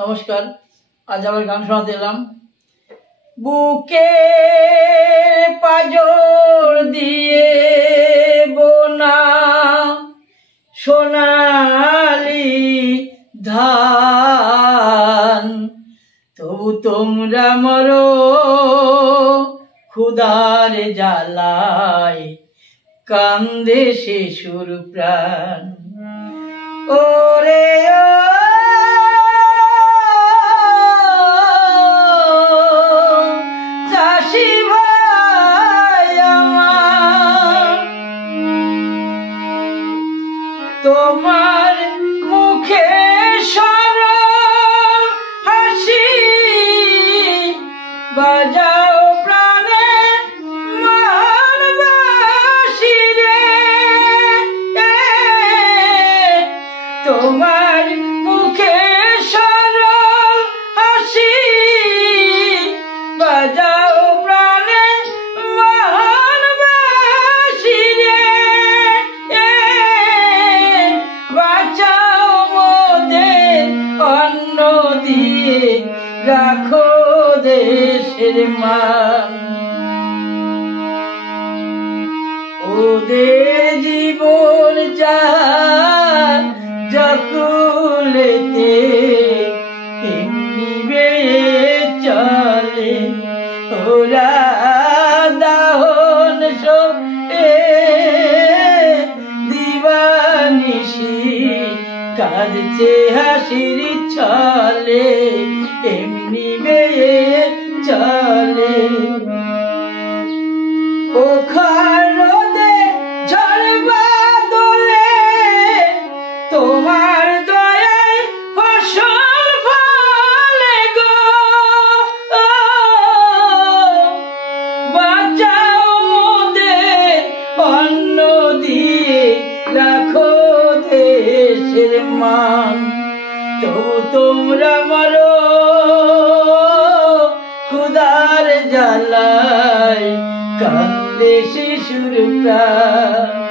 নমস্কার। আজ আবার গান শোনাতে এলাম। বুকে পাজর দিয়ে বোনা সোনালি ধান, তবু তোমরা মরো ক্ষুধার জ্বালায়, কান্দে শিশুর প্রাণ। ওরে চাষি ভাই আমার, তোমার মুখে সরল হাসি, বাজাও প্রাণে মান বাঁশি রে। তোমার মুখে সরল হাসি, বাজাও প্রাণে মান বাঁশি রে। বাঁচাও মোদের অন্ন দিয়ে, রাখো দেশের মান। ওদের জীবন যার জকুলেতে এমনি বেয়ে চলে, ওরা দাহন শোকে দিবানিশি, কাঁদছে হাসির ছলে, এমনি বেয়ে চলে। তোমার দয়ায় ফসল ফলে গো, বাঁচাও মোদের অন্ন দিয়ে, রাখো দেশের মান। তবু তোমরা মরো ক্ষুধার জ্বালায়, কান্দে শিশুর প্রাণ।